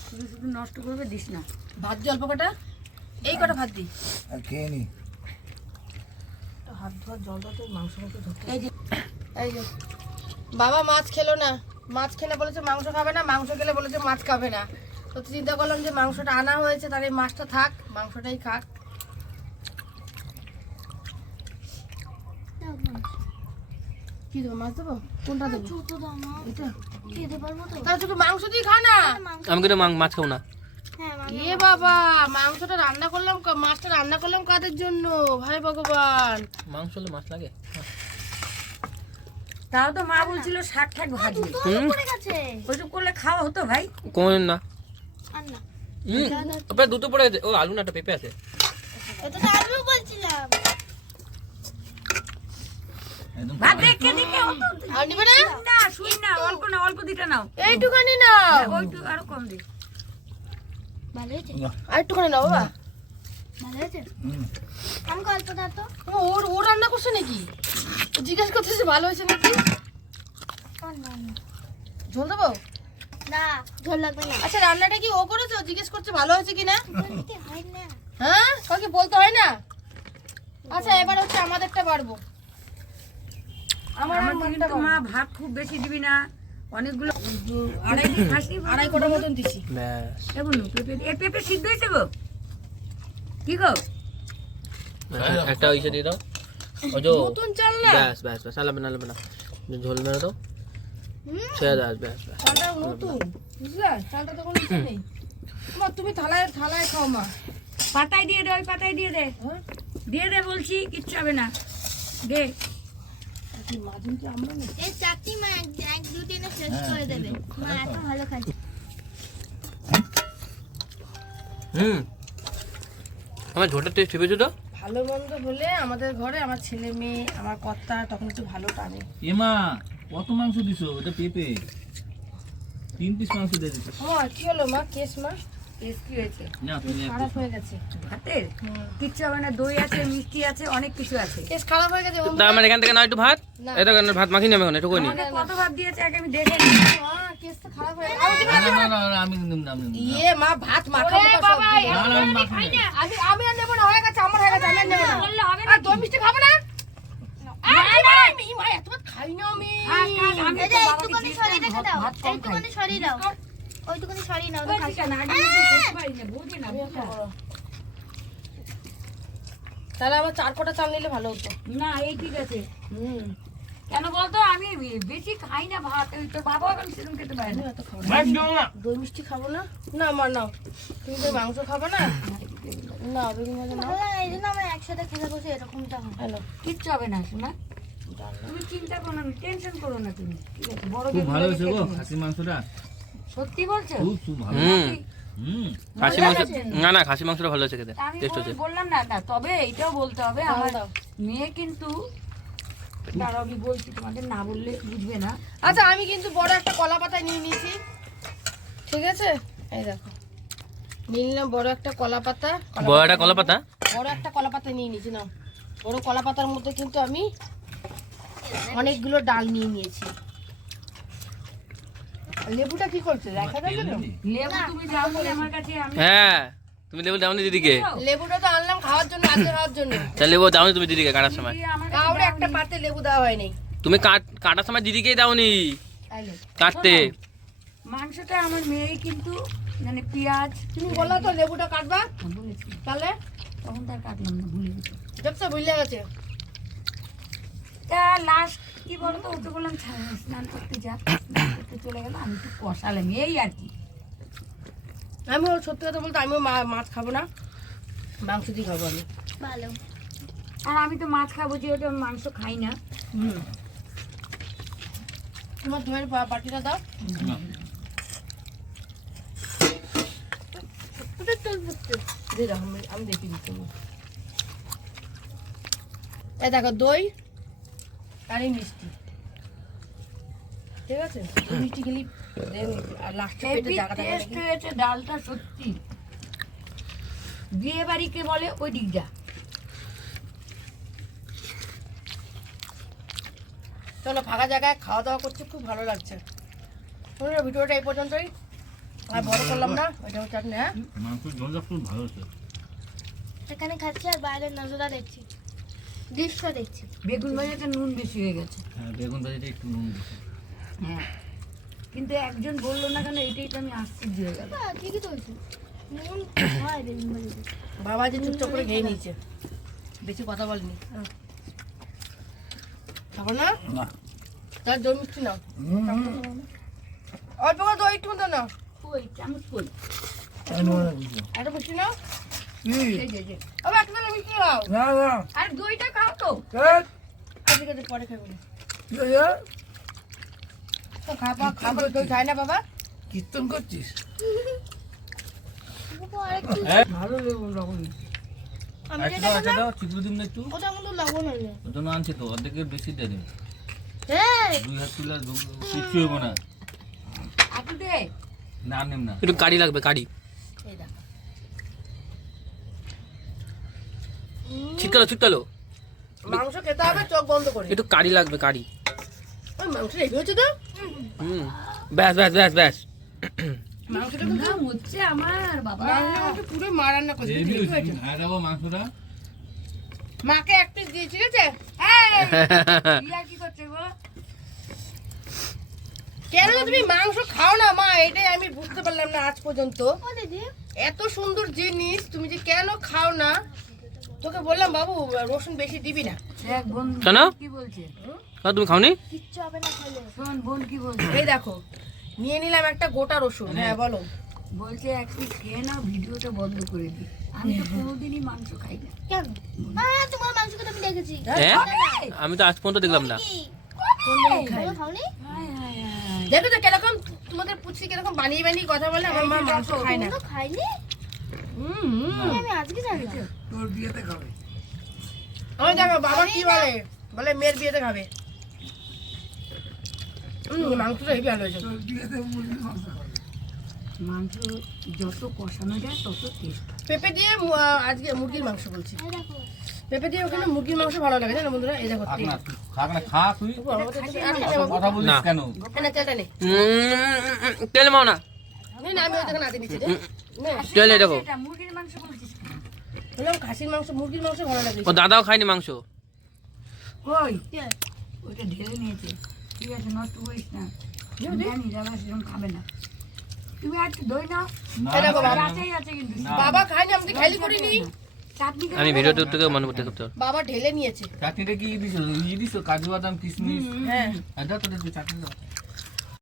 শুধু শুধু নষ্ট করবে, দিস না। ভাত দিয়ে অল্প কটা, এই কটা ভাত দিই। আর খেয়ে নি। হাত ধোয়ার জলটা তো মাংস মতো ধরতে। এই যে বাবা মাছ খেলো না, মাছ খেলে বলেছে মাংস খাবে না, মাংস খেলে বলেছে মাছ খাবে না। তো চিন্তা করলাম যে মাংসটা আনা হয়েছে, তার এই মাছটা থাক, মাংসটাই খাক। কি দেবো, মাছ দেবো? কোনটা দেবো? এটা? তাহলে শুধু মাংস দিয়ে খা না। আমি কিন্তু মাছ খাবো না। এ বাবা, মাংসটা রান্না করলাম, মাছটা রান্না করলাম কাদের জন্য? ভাই ভগবান। মাংস হলে মাছ লাগে। তাও তো মা বলছিল শাক ঠাক ভাজবে। ওইসব করলে খাওয়া হতো ভাই। কোন না দুটো পড়ে গেছে। ও আলু না, একটা পেঁপে আছে। একদম ভাত দেখে দেখে হতো। আর নিবে না? না শুই না, অল্প দিটা নাও। এইটুখানি না, ওইটু আরো কম দে। আর একটুখানি নাও বাবা। ও রান্না করছে নাকি? ও জিজ্ঞেস করতেছে ভালো হয়েছে নাকি। ঝোল দেবো? না ঝোল লাগবে না আচ্ছা রান্নাটা কি ও করেছে? ও জিজ্ঞেস করছে ভালো হয়েছে কিনা। বলতে হয় না হ্যাঁ কাউকে বলতে হয় না। আচ্ছা এবার হচ্ছে আমাদেরটা বাড়বো। আমার আমার আমারটা কিন্তু বাড়বো। মা ভাত খুব বেশি দিবি না, অনেকগুলো আড়াই দিন খাসি আড়াই কোটা মতন দিছি। ব্যাস দেখুন পেঁপে সিদ্ধ হয়েছে গো, কি গো? একটা ওইসে দিয়ে দাও ওজো নতুন চাল না ব্যাস ব্যাস ব্যাস আলাবে না ঝোল মেরে দাও ছেড়ে দাও ব্যাস ব্যাস চালটা নতুন বুঝলা, চালটা তো কোনো কিছু নেই। মা তুমি থালায় থালায় খাও মা। পাতায় দিয়ে দে, ওই পাতায় দিয়ে দে, হ্যাঁ? দিয়ে দে বলছি, কিচ্ছু হবে না, দে। এই চারটি মা এক দু দিনে শেষ করে দেবে মা এত ভালো খাচ্ছে আমার ঝোলটা টেস্ট পেয়েছো তো? ভালো মন্দ হলে আমাদের ঘরে আমার ছেলে মেয়ে আমার কর্তা তখন একটু ভালো টানে। এমা কত মাংস দিছো? এটা পেঁপে 3 পিস মাংস দিয়ে দিছো। ও কি হলো মা? কেস মা কেস কি হয়েছে? না তুমি এক খারাপ হয়ে গেছে। ভাতের কিচ্ছু হবে না, দই আছে, মিষ্টি আছে, অনেক কিছু আছে। কেস খারাপ হয়ে গেছে। তা আমার এখান থেকে না একটু ভাত না। এটা কেন ভাত মাখি নেবে এখন একটু কই নি আমাকে কত ভাত দিয়েছে আগে আমি দেখে নিই। মা কেস তো খারাপ হয়ে না আমি নিম না ইয়ে মা ভাত মাখাবো তো সব দিয়ে। না আমি মাখি না। আমি আর নেবো না, হয়ে গেছে আমার হয়ে গেছে, আমি আর নেবো না। বললে হবে আর না, দই মিষ্টি খাবো না। আমি মা এত ভাত খাই না আমি। আমি এই তো যে বাবাকে এইটুকুনি দিয়েছি, সরিয়ে রেখে দাও, ভাত কম খাই। এইটুকুনি সরিয়ে দাও, ওইটুকুনি সরিয়ে নাও তো ওই খাসি দিকে না, আমি তো খেতে পারি না, বুঝি না, বুঝি না। তাহলে আমার 4 কোটা চাল নিলে ভালো হতো। না এই ঠিক আছে। কেন বলতো, আমি বেশি খাই না ভাত, ওই তোর বাবা এখন সেরকম খেতে পারে না। এত খাবো না। দই মিষ্টি খাবো না। না আমার নাও, তুমি তো মাংস খাবে না। না দই মাঝে নাও। ভালো লাগে, এই জন্য আমরা একসাথে খেতে বসে এরকমটা হয় হ্যালো কিচ্ছু হবে না শোনা, তুমি চিন্তা করো না, টেনশন করো না তুমি, ঠিক আছে? বড় খুব ভালো হয়েছে গো খেতে নেই। খাসি মাংসটা। সত্যি বলছো? খুব ভালো। খাসি মাংস না খাসি মাংসটা ভালো হচ্ছে খেতে আমি টেস্ট হচ্ছে বললাম না, না তবে এইটাও বলতে হবে, আমার মেয়ে কিন্তু, দাঁড়াও আমি বলছি, তোমাদের না বললে বুঝবে না। আচ্ছা আমি কিন্তু বড় একটা কলা পাতা নিয়ে নিয়েছি, ঠিক আছে? এই দেখো নিয়ে নিলাম বড় একটা কলা পাতা। বড় একটা কলা পাতা বড় একটা কলা পাতা নিয়ে নিয়েছি না। বড় কলা পাতার মধ্যে কিন্তু আমি অনেকগুলো ডাল নিয়ে নিয়েছি। লেবুটা কি করছে দেখা যাবে না? লেবু তুমি যাও বলে আমার কাছে, আমি হ্যাঁ তুমি লেবু দাও নি দিদিকে লেবুটা তো আনলাম খাওয়ার জন্য, আজকে খাওয়ার জন্য। তা লেবু দাও নি তুমি দিদিকে কাটার সময় আমার কাউরে একটা পাতে লেবু দেওয়া হয়নি। তুমি কাটার সময় দিদিকেই দাও নি তাইলে কাটতে মাংসটা আমার মেয়েই কিন্তু, মানে পেঁয়াজ তুমি বললা তো লেবুটা কাটবা, বলেছি, তাহলে তখন তার কাটলাম না, ভুলে গেছি। দেখছো বুঝলে গেছে। তা লাস্ট কি বলতো, ওকে বললাম স্নান করতে যা, স্নান করতে চলে গেল, আমি একটু কষালাম, এই আর কি। আমিও সত্যি কথা বলতে আমিও মাছ খাবো না, মাংস দিয়ে খাবো আমি। ভালো আর আমি তো মাছ খাবো, যেহেতু আমি মাংস খাই না। তোমার দইয়ের বাটিটা দাও। দিয়ে দাও, আমি দেখি দিচ্ছি। এই দেখো দই আর এই মিষ্টি, ঠিক আছে? এই মিষ্টি খেলি আর লাস্টে পেটে জায়গা থাকে টেস্ট হয়েছে ডালটা, সত্যি বিয়ে বাড়িকে বলে ওই দিকটা। চলো ফাঁকা জায়গায় খাওয়া দাওয়া করছে, খুব ভালো লাগছে। বন্ধুরা ভিডিওটা এই পর্যন্তই, আর বড় করলাম না। ওইটা হচ্ছে আপনি, হ্যাঁ মাংসের ঝোলটা খুব ভালো হয়েছে। এখানে খাচ্ছি আর বাইরের নজরা দেখছি, দৃশ্য দেখছি। বেগুন ভাজাতে নুন বেশি হয়ে গেছে। হ্যাঁ বেগুন ভাজিটা একটু নুন দিছে। হ্যাঁ, কিন্তু একজন বললো না কেন, এটাই তো আমি আশ্চর্য হয়ে গেল। ঠিকই তো হয়েছে, নুন হয় বেগুন ভাজিতে। বাবা যে চুপচাপ করে খেয়ে নিয়েছে, বেশি কথা বলেনি। খাবো না না তার দই মিষ্টি নাও, অল্প করে দই একটু মতো নাও, কই চামচ কই? আমি নেবো না কিছু। একটা মিষ্টি নাও। কি? এই যে। আবার একটা মিষ্টি নাও। না না আর দইটা খাও তো। এই, আজকে যে পরে খাবো না কি হয়েছে? তো খাবা খাবো, দই খায় না বাবা। কীর্তন করছিস? আরেকটু ভালো লেবু লবণ। আমি একটু যেটা আছে দাও চিকু দিন না একটু। ওটা কিন্তু লবণ হয়ে ওটা না আনছি তো অর্ধেকের বেশি দিয়ে দেবে। হ্যাঁ 2 হাত তুলে কিচ্ছু হবো না। একটু দে। না নেম না। একটু কারি লাগবে কারি এই দেখো ছিটকালো মাংস খেতে হবে চোখ বন্ধ করে। একটু কারি লাগবে কারি ওই মাংস রেডি হচ্ছে তো। হুম ব্যাস ব্যাস ব্যাস ব্যাস মাংসটা কিন্তু হচ্ছে আমার বাবা মাংসটা কিন্তু পুরো মা রান্না করছে হেভি ঠিক হয়েছে হয়েছে? খাওয়া দাওয়া মাংসটা মাকে এক পিস দিয়ে ঠিক আছে রিয়া কি করছে গো কেন তুমি মাংস খাও না মা, এটাই আমি বুঝতে পারলাম না আজ পর্যন্ত। ও দিদি এত সুন্দর জিনিস তুমি যে কেন খাও না, তোকে বললাম বাবু রসুন বেশি দিবি না। দেখ বোন কেন? কি বলছে তুমি খাওনি? কিচ্ছু হবে না খেলে। শোন বোন কি বলছে এই দেখো নিয়ে নিলাম একটা গোটা রসুন। হ্যাঁ বলো। বলছে এক পিস খেয়ে নাও, ভিডিওটা বন্ধ করে দি। আমি তো কোনোদিনই মাংস খাই না। কেন তোমার মাংস তো আমি দেখেছি। হ্যাঁ আমি তো আজ পর্যন্ত দেখলাম না। কি খাই। তোমরা খাওনি? হায় হায় হায়। দেখো তো কিরকম তোমাদের পুচি কিরকম বানিয়ে বানিয়ে কথা বলে। আমার মা মাংস খায় না। তোমরা খাইনি? আমি আজকে জানলাম। তোর বিয়েতে খাবে। ওই দেখো বাবা কি বলে, বলে মেয়ের বিয়েতে খাবে। মাংসটা হেবি ভালো হয়েছে। তোর বিয়েতে মুরগির মাংস খাবে। মাংস যত কষানো যায় তত টেস্ট। পেঁপে দিয়ে আজকে মুরগির মাংস বলছি। এই দেখো পেঁপে দিয়ে ওখানে মুরগির মাংস ভালো লাগে জানো বন্ধুরা। এই দেখো খাক তেল। না খাক না খা তুই বাবা, তো তুমি আর খেতে বাবু। কথা বলিস না। কেন না তেলটা নে। তেল মাও না, নে না, আমি ওই দেখো নাতে নিচ্ছি রে। নে, তেল নেই দেখো। এটা মুরগির মাংস বলছিস কেন? বললাম খাসির মাংস মুরগির মাংস ভালো লাগে। ও দাদাও খায়নি মাংস। কই কে? ওইটা ঢেলে নিয়েছে। ঠিক আছে নষ্ট করিস না। আমি জানি দাদা সেরকম খাবে না। তুমি আর একটু দই নাও। এই দেখো বাবা, আছেই আছে কিন্তু। বাবা খায়নি, আমি তো খাইলি করিনি। চাটনি খাবে আমি না? ভিডিওতে থেকে মনে করতে করতে বাবা ঢেলে নিয়েছে। চাটনিটা কি দিছো? ই দিছো কাজু বাদাম কিশমিশ হ্যাঁ এটা তো চাটনি দাও